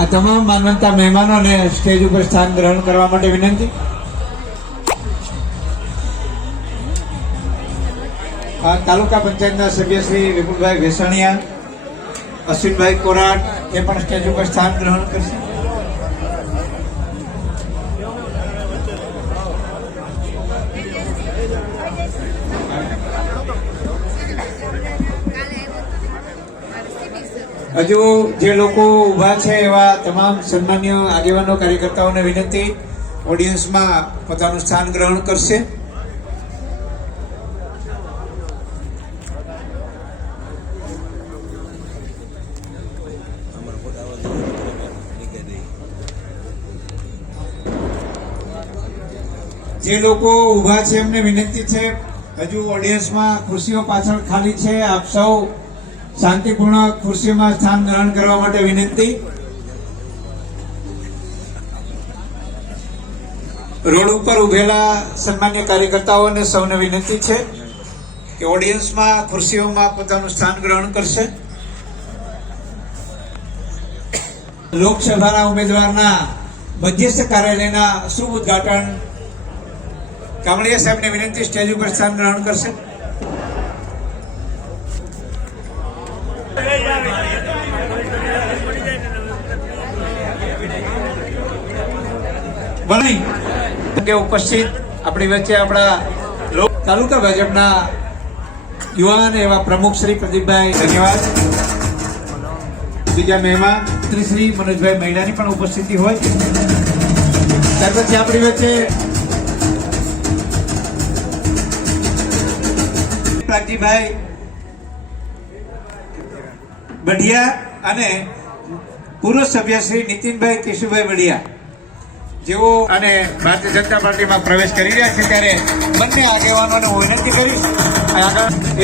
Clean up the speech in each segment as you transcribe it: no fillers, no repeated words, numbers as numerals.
આ તમામ માનવંતા મહેમાનોને સ્ટેજ ઉપર સ્થાન ગ્રહણ કરવા માટે વિનંતી. આ તાલુકા પંચાયતના સભ્ય શ્રી વિપુલભાઈ વેસાણીયા, અશ્વિનભાઈ કોરાટ એ પણ સ્ટેજ ઉપર સ્થાન ગ્રહણ કરશે. હજુ જે લોકો ઉભા છે એવા તમામ સન્માનીય આગેવાનો કાર્યકર્તાઓને વિનંતી ઓડિયન્સમાં પોતાનું સ્થાન ગ્રહણ કરશે. જે લોકો ઉભા છે એમને વિનંતી છે, હજુ ઓડિયન્સમાં ખુરશીઓ પાછળ ખાલી છે, આપ સૌ શાંતિપૂર્ણ ખુરશીમાં સ્થાન ગ્રહણ કરવા માટે વિનંતી. રોડ ઉપર ઉભેલા સન્માન્ય કાર્યકર્તાઓને સૌને વિનંતી છે કે ઓડિયન્સમાં ખુરશીઓમાં પોતાનું સ્થાન ગ્રહણ કરશે. લોકસભાના ઉમેદવારના મધ્યસ્થ કાર્યાલયના શુભ ઉદઘાટન કામળિયા સાહેબને વિનંતી સ્ટેજ ઉપર સ્થાન ગ્રહણ કરશે. ઉપસ્થિત આપણી વચ્ચે આપણા તાલુકા ભાજપના યુવાન એવા પ્રમુખ શ્રી પ્રદીપભાઈ, ધન્યવાદ. બીજા મહેમાન શ્રી મનોજભાઈ મહિલાની પણ ઉપસ્થિતિ હોય. ત્યાર પછી આપણી વચ્ચે પ્રાગજીભાઈ બઢિયા અને પૂર્વ સભ્ય શ્રી નીતિનભાઈ કેશુભાઈ બઢિયા જેઓ અને ભારતીય જનતા પાર્ટીમાં પ્રવેશ કરી રહ્યા છે, ત્યારે બંને આગેવાનોને હું વિનંતી કરીશ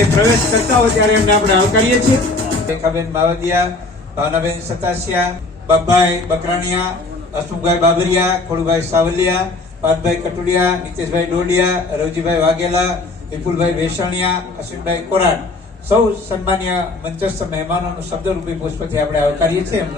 એ પ્રવેશ કરતા હોય ત્યારે એમને આપણે આવકારીએ છીએ. રેખાબેન બાવદિયા, ભાવનાબેન સતાસિયા, બાપભાઈ બકરાણીયા, હસમુખભાઈ બાબરિયા, ખોડુભાઈ સાવલિયા, પાનભાઈ કટુડિયા, નીતેશભાઈ ડોડિયા, રવજીભાઈ વાઘેલા, વિપુલભાઈ વેસાણીયા, અશ્વિનભાઈ કોરાટ સૌ સન્માન્ય મંચસ્થ મહેમાનોનું શબ્દરૂપી પુષ્પથી આપણે આવકારીએ છીએ.